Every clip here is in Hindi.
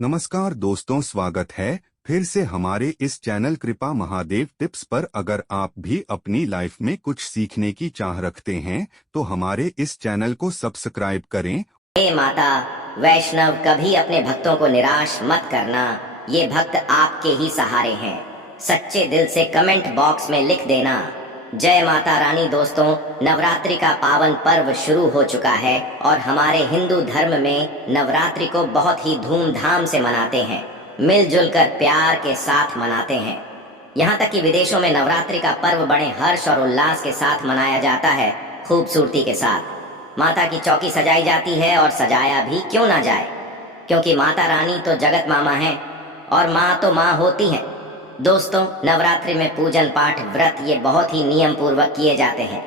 नमस्कार दोस्तों, स्वागत है फिर से हमारे इस चैनल कृपा महादेव टिप्स पर। अगर आप भी अपनी लाइफ में कुछ सीखने की चाह रखते हैं तो हमारे इस चैनल को सब्सक्राइब करें। हे माता वैष्णव, कभी अपने भक्तों को निराश मत करना। ये भक्त आपके ही सहारे हैं। सच्चे दिल से कमेंट बॉक्स में लिख देना जय माता रानी। दोस्तों, नवरात्रि का पावन पर्व शुरू हो चुका है और हमारे हिंदू धर्म में नवरात्रि को बहुत ही धूमधाम से मनाते हैं, मिलजुल कर प्यार के साथ मनाते हैं। यहाँ तक कि विदेशों में नवरात्रि का पर्व बड़े हर्ष और उल्लास के साथ मनाया जाता है, खूबसूरती के साथ। माता की चौकी सजाई जाती है और सजाया भी क्यों ना जाए, क्योंकि माता रानी तो जगत मामा है और माँ तो माँ होती है। दोस्तों, नवरात्रि में पूजन पाठ व्रत ये बहुत ही नियम पूर्वक किए जाते हैं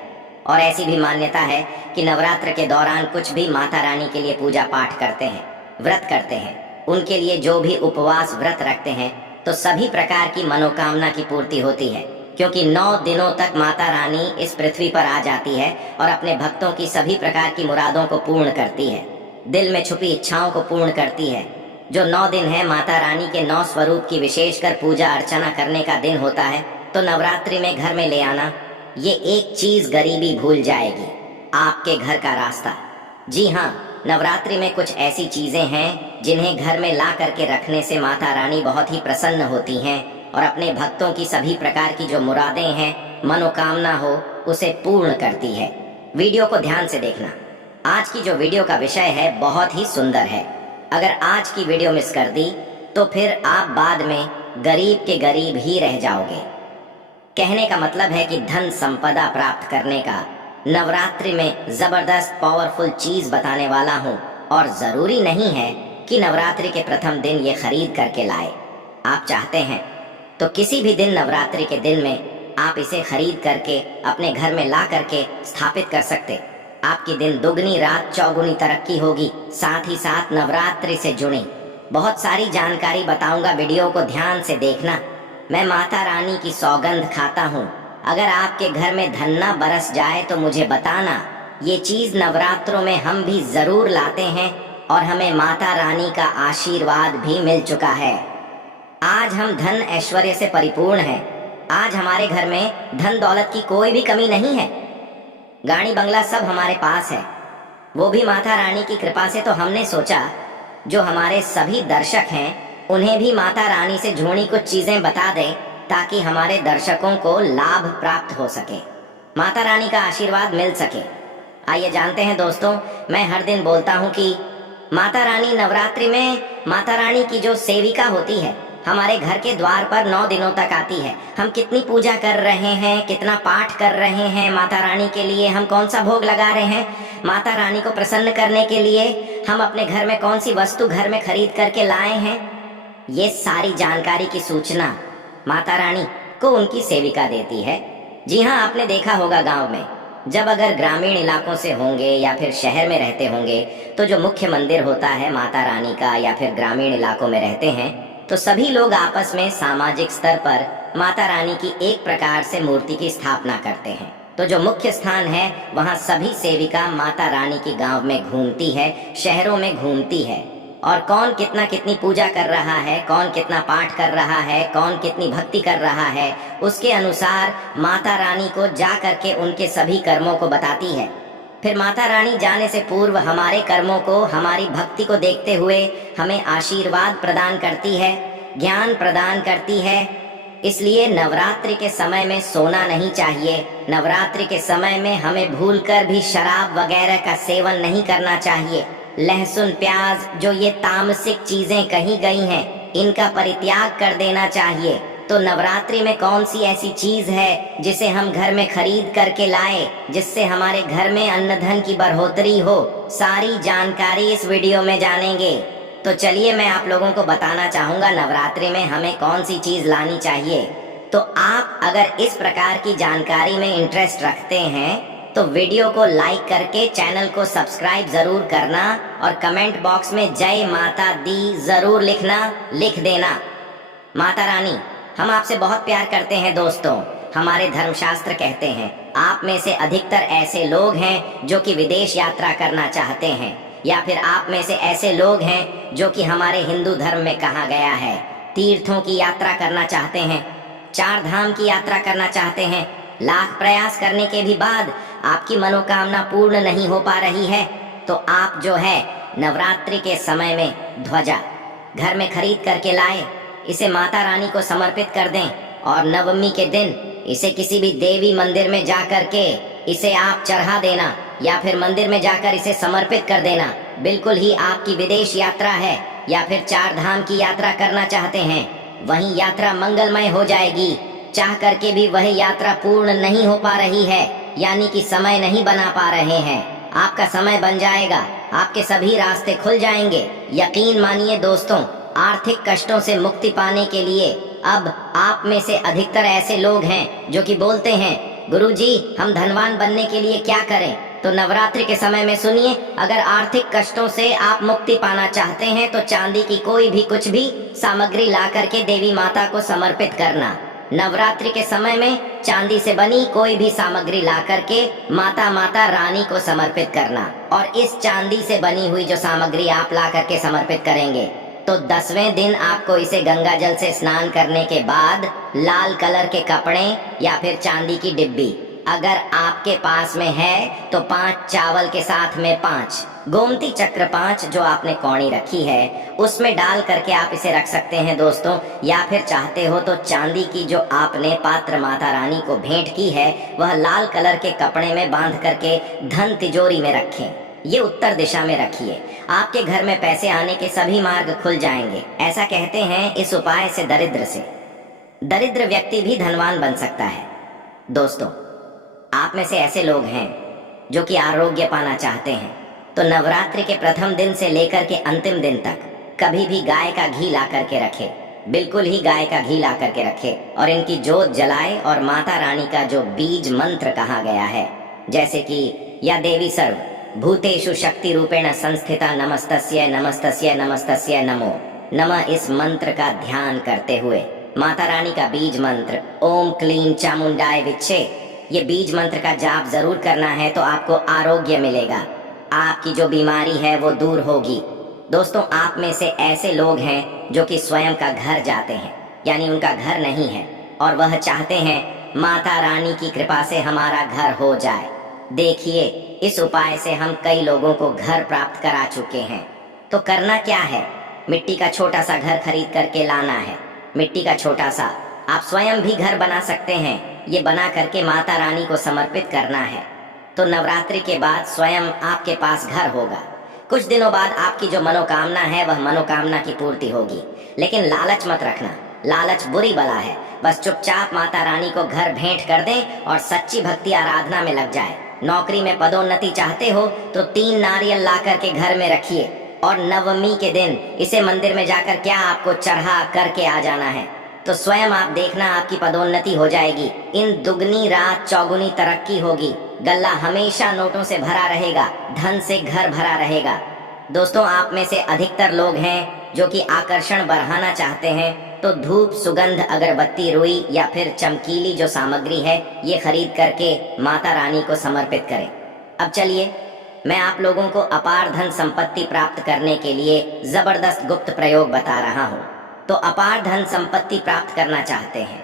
और ऐसी भी मान्यता है कि नवरात्र के दौरान कुछ भी माता रानी के लिए पूजा पाठ करते हैं, व्रत करते हैं, उनके लिए जो भी उपवास व्रत रखते हैं तो सभी प्रकार की मनोकामना की पूर्ति होती है, क्योंकि 9 दिनों तक माता रानी इस पृथ्वी पर आ जाती है और अपने भक्तों की सभी प्रकार की मुरादों को पूर्ण करती है, दिल में छुपी इच्छाओं को पूर्ण करती है। जो 9 दिन है माता रानी के 9 स्वरूप की विशेषकर पूजा अर्चना करने का दिन होता है, तो नवरात्रि में घर में ले आना, ये एक चीज गरीबी भूल जाएगी, आपके घर का रास्ता। जी हाँ, नवरात्रि में कुछ ऐसी चीजें हैं जिन्हें घर में ला करके रखने से माता रानी बहुत ही प्रसन्न होती हैं और अपने भक्तों की सभी प्रकार की जो मुरादें हैं, मनोकामना हो, उसे पूर्ण करती है। वीडियो को ध्यान से देखना। आज की जो वीडियो का विषय है बहुत ही सुंदर है। अगर आज की वीडियो मिस कर दी तो फिर आप बाद में गरीब के गरीब ही रह जाओगे। कहने का मतलब है कि धन संपदा प्राप्त करने का नवरात्रि में जबरदस्त पावरफुल चीज बताने वाला हूँ, और जरूरी नहीं है कि नवरात्रि के प्रथम दिन ये खरीद करके लाए। आप चाहते हैं तो किसी भी दिन नवरात्रि के दिन में आप इसे खरीद करके अपने घर में ला करके स्थापित कर सकते। आपकी दिन दुगनी रात चौगुनी तरक्की होगी। साथ ही साथ नवरात्रि से जुड़ी बहुत सारी जानकारी बताऊंगा, वीडियो को ध्यान से देखना। मैं माता रानी की सौगंध खाता हूँ, अगर आपके घर में धन्ना बरस जाए तो मुझे बताना। ये चीज नवरात्रों में हम भी जरूर लाते हैं और हमें माता रानी का आशीर्वाद भी मिल चुका है। आज हम धन ऐश्वर्य से परिपूर्ण हैं। आज हमारे घर में धन दौलत की कोई भी कमी नहीं है। गाड़ी बंगला सब हमारे पास है, वो भी माता रानी की कृपा से। तो हमने सोचा जो हमारे सभी दर्शक हैं उन्हें भी माता रानी से जुड़ी कुछ चीजें बता दें, ताकि हमारे दर्शकों को लाभ प्राप्त हो सके, माता रानी का आशीर्वाद मिल सके। आइए जानते हैं दोस्तों। मैं हर दिन बोलता हूँ कि माता रानी नवरात्रि में माता रानी की जो सेविका होती है हमारे घर के द्वार पर 9 दिनों तक आती है। हम कितनी पूजा कर रहे हैं, कितना पाठ कर रहे हैं माता रानी के लिए, हम कौन सा भोग लगा रहे हैं माता रानी को प्रसन्न करने के लिए, हम अपने घर में कौन सी वस्तु घर में खरीद करके लाए हैं, ये सारी जानकारी की सूचना माता रानी को उनकी सेविका देती है। जी हाँ, आपने देखा होगा गाँव में जब अगर ग्रामीण इलाकों से होंगे या फिर शहर में रहते होंगे तो जो मुख्य मंदिर होता है माता रानी का, या फिर ग्रामीण इलाकों में रहते हैं तो सभी लोग आपस में सामाजिक स्तर पर माता रानी की एक प्रकार से मूर्ति की स्थापना करते हैं। तो जो मुख्य स्थान है वहाँ सभी सेविका माता रानी की गांव में घूमती है, शहरों में घूमती है, और कौन कितना कितनी पूजा कर रहा है, कौन कितना पाठ कर रहा है, कौन कितनी भक्ति कर रहा है, उसके अनुसार माता रानी को जा करके उनके सभी कर्मों को बताती है। फिर माता रानी जाने से पूर्व हमारे कर्मों को, हमारी भक्ति को देखते हुए हमें आशीर्वाद प्रदान करती है, ज्ञान प्रदान करती है। इसलिए नवरात्रि के समय में सोना नहीं चाहिए। नवरात्रि के समय में हमें भूलकर भी शराब वगैरह का सेवन नहीं करना चाहिए। लहसुन प्याज, जो ये तामसिक चीजें कही गई हैं, इनका परित्याग कर देना चाहिए। तो नवरात्रि में कौन सी ऐसी चीज है जिसे हम घर में खरीद करके लाए, जिससे हमारे घर में अन्न धन की बढ़ोतरी हो, सारी जानकारी इस वीडियो में जानेंगे। तो चलिए मैं आप लोगों को बताना चाहूंगा नवरात्रि में हमें कौन सी चीज लानी चाहिए। तो आप अगर इस प्रकार की जानकारी में इंटरेस्ट रखते हैं तो वीडियो को लाइक करके चैनल को सब्सक्राइब जरूर करना और कमेंट बॉक्स में जय माता दी जरूर लिखना, लिख देना। माता रानी, हम आपसे बहुत प्यार करते हैं दोस्तों। हमारे धर्मशास्त्र कहते हैं आप में से अधिकतर ऐसे लोग हैं जो कि विदेश यात्रा करना चाहते हैं, या फिर आप में से ऐसे लोग हैं जो कि हमारे हिंदू धर्म में कहा गया है तीर्थों की यात्रा करना चाहते हैं, 4 धाम की यात्रा करना चाहते हैं, लाख प्रयास करने के भी बाद आपकी मनोकामना पूर्ण नहीं हो पा रही है, तो आप जो है नवरात्रि के समय में ध्वजा घर में खरीद करके लाए, इसे माता रानी को समर्पित कर दें और नवमी के दिन इसे किसी भी देवी मंदिर में जा करके इसे आप चढ़ा देना या फिर मंदिर में जाकर इसे समर्पित कर देना। बिल्कुल ही आपकी विदेश यात्रा है या फिर 4 धाम की यात्रा करना चाहते हैं, वही यात्रा मंगलमय हो जाएगी। चाह करके भी वह यात्रा पूर्ण नहीं हो पा रही है, यानी कि समय नहीं बना पा रहे हैं, आपका समय बन जाएगा, आपके सभी रास्ते खुल जाएंगे। यकीन मानिए दोस्तों, आर्थिक कष्टों से मुक्ति पाने के लिए अब आप में से अधिकतर ऐसे लोग हैं जो कि बोलते हैं गुरुजी हम धनवान बनने के लिए क्या करें। तो नवरात्रि के समय में सुनिए, अगर आर्थिक कष्टों से आप मुक्ति पाना चाहते हैं तो चांदी की कोई भी कुछ भी सामग्री ला करके देवी माता को समर्पित करना। नवरात्रि के समय में चांदी से बनी कोई भी सामग्री ला करके माता रानी को समर्पित करना, और इस चांदी से बनी हुई जो सामग्री आप ला करके समर्पित करेंगे तो 10वें दिन आपको इसे गंगा जल से स्नान करने के बाद लाल कलर के कपड़े या फिर चांदी की डिब्बी अगर आपके पास में है तो 5 चावल के साथ में 5 गोमती चक्र 5 जो आपने कौड़ी रखी है उसमें डाल करके आप इसे रख सकते हैं दोस्तों। या फिर चाहते हो तो चांदी की जो आपने पात्र माता रानी को भेंट की है वह लाल कलर के कपड़े में बांध करके धन तिजोरी में रखें, ये उत्तर दिशा में रखिए, आपके घर में पैसे आने के सभी मार्ग खुल जाएंगे। ऐसा कहते हैं इस उपाय से दरिद्र व्यक्ति भी धनवान बन सकता है। दोस्तों, आप में से ऐसे लोग हैं जो कि आरोग्य पाना चाहते हैं तो नवरात्रि के प्रथम दिन से लेकर के अंतिम दिन तक कभी भी गाय का घी ला करके रखे, बिल्कुल ही गाय का घी ला करके रखे और इनकी जोत जलाए और माता रानी का जो बीज मंत्र कहा गया है, जैसे कि या देवी सर्व भूतेषु शक्ति रूपेण संस्थिता नमस्तस्यै नमस्तस्यै नमस्तस्यै नमो नमः, इस मंत्र का ध्यान करते हुए माता रानी का बीज मंत्र ओम क्लीं चामुंडाय विच्चे, ये बीज मंत्र का जाप जरूर करना है तो आपको आरोग्य मिलेगा, आपकी जो बीमारी है वो दूर होगी। दोस्तों, आप में से ऐसे लोग हैं जो कि स्वयं का घर जाते हैं, यानी उनका घर नहीं है और वह चाहते हैं माता रानी की कृपा से हमारा घर हो जाए। देखिए, इस उपाय से हम कई लोगों को घर प्राप्त करा चुके हैं। तो करना क्या है, मिट्टी का छोटा सा घर खरीद करके लाना है, मिट्टी का छोटा सा, आप स्वयं भी घर बना सकते हैं, ये बना करके माता रानी को समर्पित करना है। तो नवरात्रि के बाद स्वयं आपके पास घर होगा, कुछ दिनों बाद आपकी जो मनोकामना है वह मनोकामना की पूर्ति होगी। लेकिन लालच मत रखना, लालच बुरी बला है, बस चुपचाप माता रानी को घर भेंट कर दें और सच्ची भक्ति आराधना में लग जाए। नौकरी में पदोन्नति चाहते हो तो 3 नारियल ला करके घर में रखिए और नवमी के दिन इसे मंदिर में जाकर क्या आपको चढ़ा करके आ जाना है, तो स्वयं आप देखना आपकी पदोन्नति हो जाएगी। इन दुगनी रात चौगुनी तरक्की होगी, गल्ला हमेशा नोटों से भरा रहेगा, धन से घर भरा रहेगा। दोस्तों, आप में से अधिकतर लोग हैं जो कि आकर्षण बढ़ाना चाहते हैं तो धूप, सुगंध, अगरबत्ती, रुई या फिर चमकीली जो सामग्री है ये खरीद करके माता रानी को समर्पित करें। अब चलिए मैं आप लोगों को अपार धन संपत्ति प्राप्त करने के लिए जबरदस्त गुप्त प्रयोग बता रहा हूँ। तो अपार धन संपत्ति प्राप्त करना चाहते हैं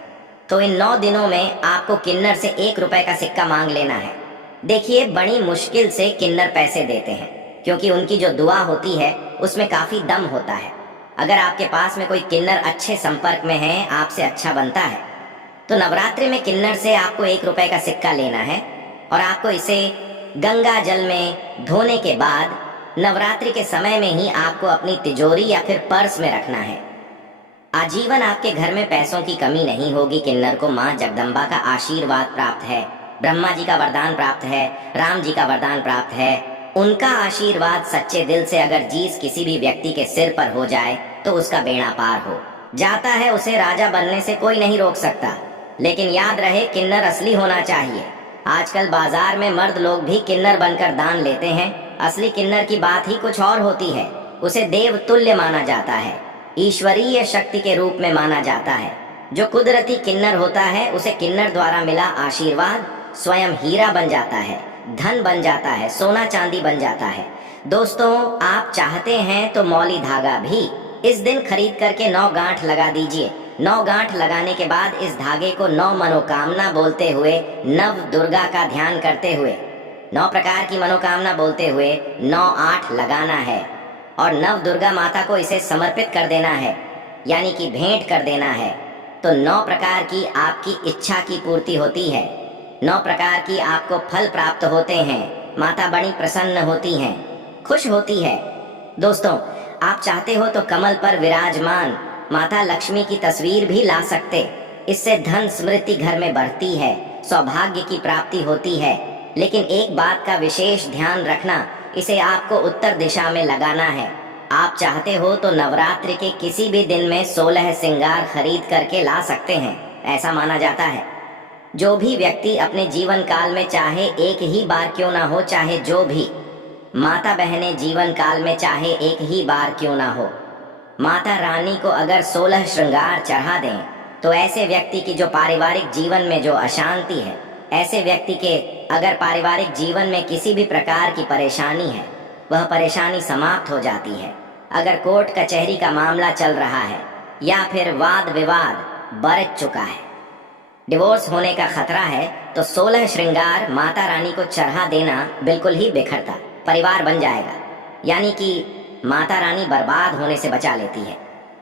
तो इन 9 दिनों में आपको किन्नर से 1 रुपए का सिक्का मांग लेना है। देखिए, बड़ी मुश्किल से किन्नर पैसे देते हैं क्योंकि उनकी जो दुआ होती है उसमें काफी दम होता है। अगर आपके पास में कोई किन्नर अच्छे संपर्क में है, आपसे अच्छा बनता है, तो नवरात्रि में किन्नर से आपको 1 रुपए का सिक्का लेना है और आपको इसे गंगा जल में धोने के बाद नवरात्रि के समय में ही आपको अपनी तिजोरी या फिर पर्स में रखना है। आजीवन आपके घर में पैसों की कमी नहीं होगी। किन्नर को माँ जगदम्बा का आशीर्वाद प्राप्त है, ब्रह्मा जी का वरदान प्राप्त है, राम जी का वरदान प्राप्त है। उनका आशीर्वाद सच्चे दिल से अगर जीस किसी भी व्यक्ति के सिर पर हो जाए तो उसका बेड़ा पार हो जाता है। उसे राजा बनने से कोई नहीं रोक सकता, लेकिन याद रहे किन्नर असली होना चाहिए। आजकल बाजार में मर्द लोग भी किन्नर बनकर दान लेते हैं। असली किन्नर की बात ही कुछ और होती है, उसे देव तुल्य माना जाता है, ईश्वरीय शक्ति के रूप में माना जाता है। जो कुदरती किन्नर होता है उसे किन्नर द्वारा मिला आशीर्वाद स्वयं हीरा बन जाता है, धन बन जाता है, सोना चांदी बन जाता है। दोस्तों, आप चाहते हैं तो मौली धागा भी इस दिन खरीद करके 9 गांठ लगा दीजिए। 9 गांठ लगाने के बाद इस धागे को 9 मनोकामना बोलते हुए, नव दुर्गा का ध्यान करते हुए, 9 प्रकार की मनोकामना बोलते हुए 9-8 लगाना है और नव दुर्गा माता को इसे समर्पित कर देना है, यानी कि भेंट कर देना है। तो 9 प्रकार की आपकी इच्छा की पूर्ति होती है, 9 प्रकार की आपको फल प्राप्त होते हैं। माता बड़ी प्रसन्न होती हैं, खुश होती है। दोस्तों, आप चाहते हो तो कमल पर विराजमान माता लक्ष्मी की तस्वीर भी ला सकते। इससे धन समृद्धि घर में बढ़ती है, सौभाग्य की प्राप्ति होती है। लेकिन एक बात का विशेष ध्यान रखना, इसे आपको उत्तर दिशा में लगाना है। आप चाहते हो तो नवरात्रि के किसी भी दिन में 16 श्रृंगार खरीद करके ला सकते हैं, ऐसा माना जाता है। जो भी व्यक्ति अपने जीवन काल में चाहे एक ही बार क्यों ना हो, चाहे जो भी माता बहनें जीवन काल में चाहे एक ही बार क्यों ना हो, माता रानी को अगर 16 श्रृंगार चढ़ा दें तो ऐसे व्यक्ति की जो पारिवारिक जीवन में जो अशांति है, ऐसे व्यक्ति के अगर पारिवारिक जीवन में किसी भी प्रकार की परेशानी है, वह परेशानी समाप्त हो जाती है। अगर कोर्ट कचहरी का मामला चल रहा है या फिर वाद विवाद बरत चुका है, डिवोर्स होने का खतरा है, तो 16 श्रृंगार माता रानी को चढ़ा देना बिल्कुल ही बेखटता, परिवार बन जाएगा, यानी कि माता रानी बर्बाद होने से बचा लेती है।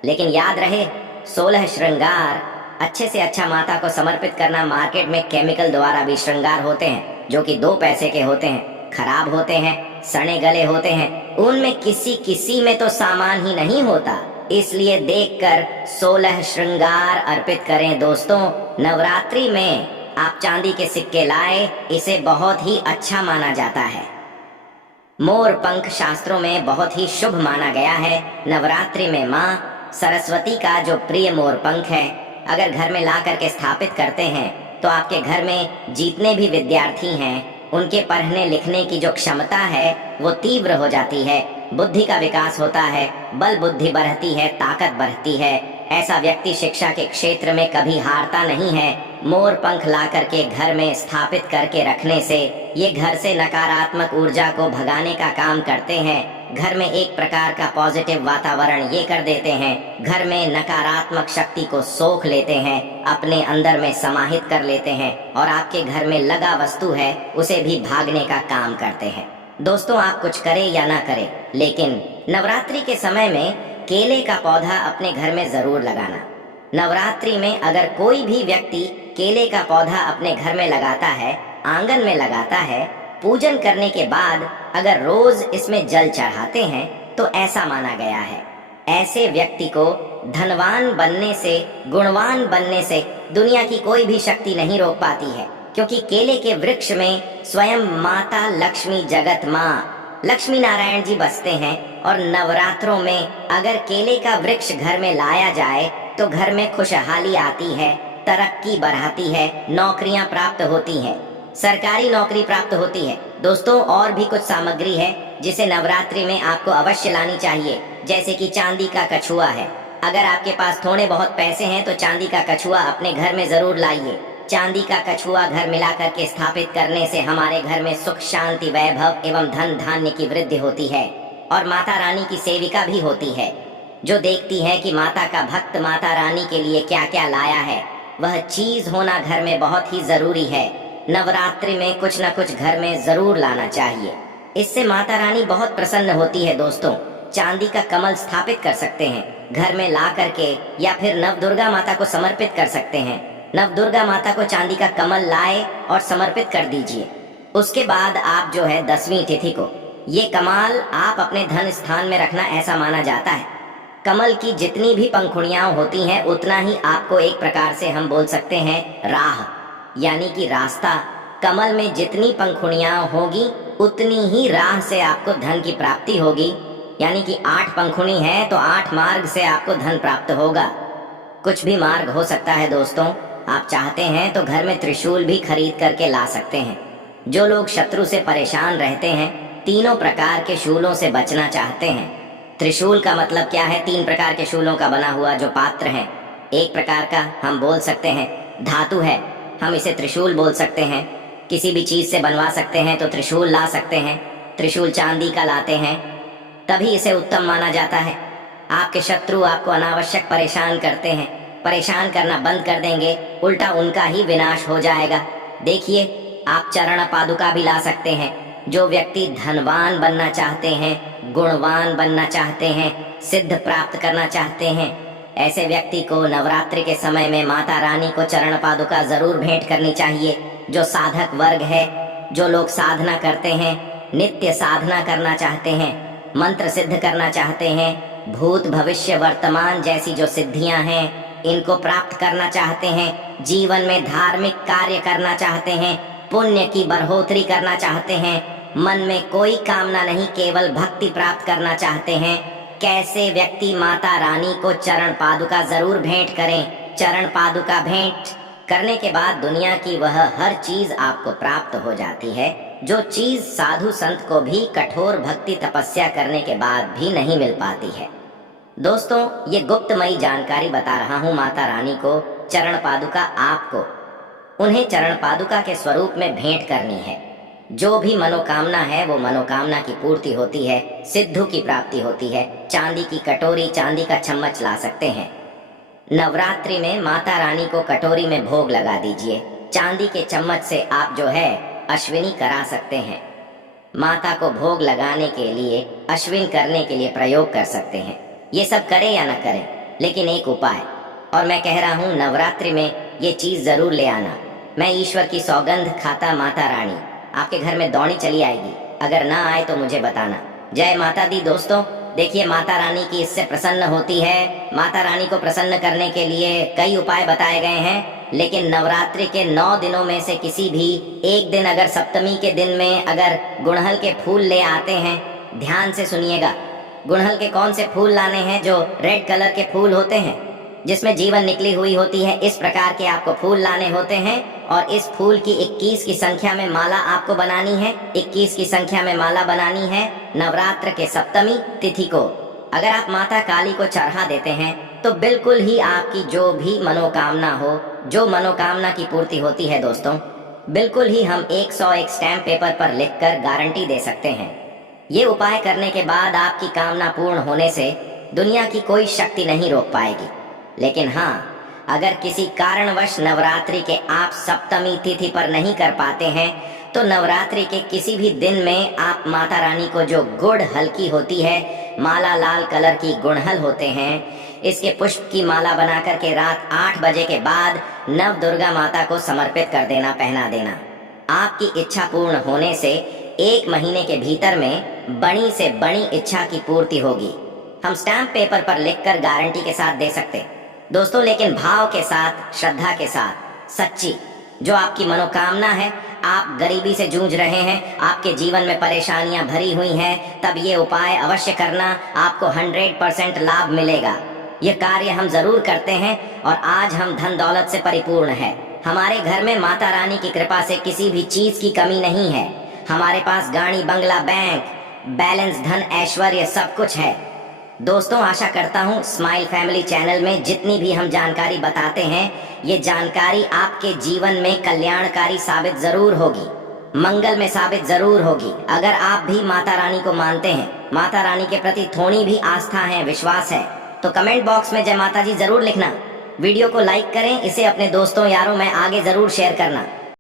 लेकिन याद रहे, 16 श्रृंगार अच्छे से अच्छा माता को समर्पित करना। मार्केट में केमिकल द्वारा भी श्रृंगार होते हैं जो कि 2 पैसे के होते हैं, खराब होते हैं, सड़े गले होते हैं, उनमें किसी में तो सामान ही नहीं होता। इसलिए देखकर 16 श्रृंगार अर्पित करें। दोस्तों, नवरात्रि में आप चांदी के सिक्के लाए, इसे बहुत ही अच्छा माना जाता है। मोर पंख शास्त्रों में बहुत ही शुभ माना गया है। नवरात्रि में माँ सरस्वती का जो प्रिय मोर पंख है, अगर घर में ला करके स्थापित करते हैं तो आपके घर में जितने भी विद्यार्थी हैं, उनके पढ़ने लिखने की जो क्षमता है वो तीव्र हो जाती है, बुद्धि का विकास होता है, बल बुद्धि बढ़ती है, ताकत बढ़ती है। ऐसा व्यक्ति शिक्षा के क्षेत्र में कभी हारता नहीं है। मोर पंख ला करके घर में स्थापित करके रखने से ये घर से नकारात्मक ऊर्जा को भगाने का काम करते हैं। घर में एक प्रकार का पॉजिटिव वातावरण ये कर देते हैं, घर में नकारात्मक शक्ति को सोख लेते हैं, अपने अंदर में समाहित कर लेते हैं और आपके घर में लगा वस्तु है उसे भी भागने का काम करते हैं। दोस्तों, आप कुछ करें या ना करें, लेकिन नवरात्रि के समय में केले का पौधा अपने घर में जरूर लगाना। नवरात्रि में अगर कोई भी व्यक्ति केले का पौधा अपने घर में लगाता है, आंगन में लगाता है, पूजन करने के बाद अगर रोज इसमें जल चढ़ाते हैं तो ऐसा माना गया है, ऐसे व्यक्ति को धनवान बनने से, गुणवान बनने से दुनिया की कोई भी शक्ति नहीं रोक पाती है। क्योंकि केले के वृक्ष में स्वयं माता लक्ष्मी, जगत माँ लक्ष्मी नारायण जी बसते हैं। और नवरात्रों में अगर केले का वृक्ष घर में लाया जाए तो घर में खुशहाली आती है, तरक्की बढ़ाती है, नौकरियां प्राप्त होती हैं, सरकारी नौकरी प्राप्त होती है। दोस्तों, और भी कुछ सामग्री है जिसे नवरात्रि में आपको अवश्य लानी चाहिए, जैसे कि चांदी का कछुआ है। अगर आपके पास थोड़े बहुत पैसे हैं तो चांदी का कछुआ अपने घर में जरूर लाइए। चांदी का कछुआ घर मिला करके स्थापित करने से हमारे घर में सुख, शांति, वैभव एवं धन धान्य की वृद्धि होती है और माता रानी की सेविका भी होती है, जो देखती है कि माता का भक्त माता रानी के लिए क्या क्या लाया है। वह चीज होना घर में बहुत ही जरूरी है। नवरात्रि में कुछ न कुछ घर में जरूर लाना चाहिए, इससे माता रानी बहुत प्रसन्न होती है। दोस्तों, चांदी का कमल स्थापित कर सकते हैं घर में ला करके, या फिर नव दुर्गा माता को समर्पित कर सकते हैं। नव दुर्गा माता को चांदी का कमल लाए और समर्पित कर दीजिए। उसके बाद आप जो है 10वीं तिथि को ये कमाल आप अपने धन स्थान में रखना, ऐसा माना जाता है। कमल की जितनी भी पंखुड़ियां होती हैं उतना ही आपको एक प्रकार से हम बोल सकते हैं राह, यानी कि रास्ता। कमल में जितनी पंखुड़ियां होगी उतनी ही राह से आपको धन की प्राप्ति होगी, यानी कि 8 पंखुड़ी है तो 8 मार्ग से आपको धन प्राप्त होगा। कुछ भी मार्ग हो सकता है। दोस्तों, आप चाहते हैं तो घर में त्रिशूल भी खरीद करके ला सकते हैं। जो लोग शत्रु से परेशान रहते हैं, तीनों प्रकार के शूलों से बचना चाहते हैं। त्रिशूल का मतलब क्या है? 3 प्रकार के शूलों का बना हुआ जो पात्र है। एक प्रकार का हम बोल सकते हैं धातु है, हम इसे त्रिशूल बोल सकते हैं। किसी भी चीज से बनवा सकते हैं तो त्रिशूल ला सकते हैं। त्रिशूल चांदी का लाते हैं, तभी इसे उत्तम माना जाता है। आपके शत्रु आपको अनावश्यक परेशान करते हैं, परेशान करना बंद कर देंगे, उल्टा उनका ही विनाश हो जाएगा। देखिए, आप चरण पादुका भी ला सकते हैं। जो व्यक्ति धनवान बनना चाहते हैं, गुणवान बनना चाहते हैं, सिद्ध प्राप्त करना चाहते हैं, ऐसे व्यक्ति को नवरात्रि के समय में माता रानी को चरण पादुका जरूर भेंट करनी चाहिए। जो साधक वर्ग है, जो लोग साधना करते हैं, नित्य साधना करना चाहते हैं, मंत्र सिद्ध करना चाहते हैं, भूत भविष्य वर्तमान जैसी जो सिद्धियां हैं इनको प्राप्त करना चाहते हैं, जीवन में धार्मिक कार्य करना चाहते हैं, पुण्य की बढ़ोतरी करना चाहते हैं, मन में कोई कामना नहीं, केवल भक्ति प्राप्त करना चाहते हैं, कैसे व्यक्ति माता रानी को चरण पादुका जरूर भेंट करें। चरण पादुका भेंट करने के बाद दुनिया की वह हर चीज आपको प्राप्त हो जाती है, जो चीज साधु संत को भी कठोर भक्ति तपस्या करने के बाद भी नहीं मिल पाती है। दोस्तों, ये गुप्तमयी जानकारी बता रहा हूँ माता रानी को चरण पादुका आपको उन्हें चरण पादुका के स्वरूप में भेंट करनी है। जो भी मनोकामना है वो मनोकामना की पूर्ति होती है, सिद्धू की प्राप्ति होती है। चांदी की कटोरी, चांदी का चम्मच ला सकते हैं। नवरात्रि में माता रानी को कटोरी में भोग लगा दीजिए। चांदी के चम्मच से आप जो है अश्विनी करा सकते हैं। माता को भोग लगाने के लिए, अश्विन करने के लिए प्रयोग कर सकते हैं। ये सब करें या न करें, लेकिन एक उपाय, और मैं कह रहा हूँ नवरात्रि में ये चीज जरूर ले आना। मैं ईश्वर की सौगंध खाता माता रानी आपके घर में दौड़ी चली आएगी। अगर ना आए तो मुझे बताना। जय माता दी। दोस्तों, देखिए, माता रानी की इससे प्रसन्न होती है। माता रानी को प्रसन्न करने के लिए कई उपाय बताए गए हैं, लेकिन नवरात्रि के 9 दिनों में से किसी भी एक दिन, अगर सप्तमी के दिन में अगर गुड़हल के फूल ले आते हैं, ध्यान से सुनिएगा। गुड़हल के कौन से फूल लाने हैं? जो रेड कलर के फूल होते हैं, जिसमें जीवन निकली हुई होती है, इस प्रकार के आपको फूल लाने होते हैं। और इस फूल की 21 की संख्या में माला आपको बनानी है। 21 की संख्या में माला बनानी है नवरात्र के सप्तमी तिथि को। अगर आप माता काली को चढ़ा देते हैं तो बिल्कुल ही आपकी जो भी मनोकामना हो, जो मनोकामना की पूर्ति होती है दोस्तों, बिल्कुल ही हम 101 स्टैम्प पेपर पर लिखकर गारंटी दे सकते हैं। ये उपाय करने के बाद आपकी कामना पूर्ण होने से दुनिया की कोई शक्ति नहीं रोक पाएगी। लेकिन हाँ, अगर किसी कारणवश नवरात्रि के आप सप्तमी तिथि पर नहीं कर पाते हैं तो नवरात्रि के किसी भी दिन में आप माता रानी को, जो गुड़ हल्की होती है, माला लाल कलर की गुड़हल होते हैं, इसके पुष्प की माला बना करके रात 8 बजे के बाद नव दुर्गा माता को समर्पित कर देना, पहना देना। आपकी इच्छा पूर्ण होने से 1 महीने के भीतर में बड़ी से बड़ी इच्छा की पूर्ति होगी। हम स्टैम्प पेपर पर लिखकर गारंटी के साथ दे सकते दोस्तों, लेकिन भाव के साथ, श्रद्धा के साथ, सच्ची जो आपकी मनोकामना है। आप गरीबी से जूझ रहे हैं, आपके जीवन में परेशानियां भरी हुई हैं, तब ये उपाय अवश्य करना, आपको 100% लाभ मिलेगा। ये कार्य हम जरूर करते हैं और आज हम धन दौलत से परिपूर्ण है। हमारे घर में माता रानी की कृपा से किसी भी चीज की कमी नहीं है। हमारे पास गाड़ी, बंगला, बैंक बैलेंस, धन, ऐश्वर्य सब कुछ है। दोस्तों, आशा करता हूँ स्माइल फैमिली चैनल में जितनी भी हम जानकारी बताते हैं, ये जानकारी आपके जीवन में कल्याणकारी साबित जरूर होगी, मंगल में साबित जरूर होगी। अगर आप भी माता रानी को मानते हैं, माता रानी के प्रति थोड़ी भी आस्था है, विश्वास है, तो कमेंट बॉक्स में जय माता जी जरूर लिखना। वीडियो को लाइक करें, इसे अपने दोस्तों यारों में आगे जरूर शेयर करना।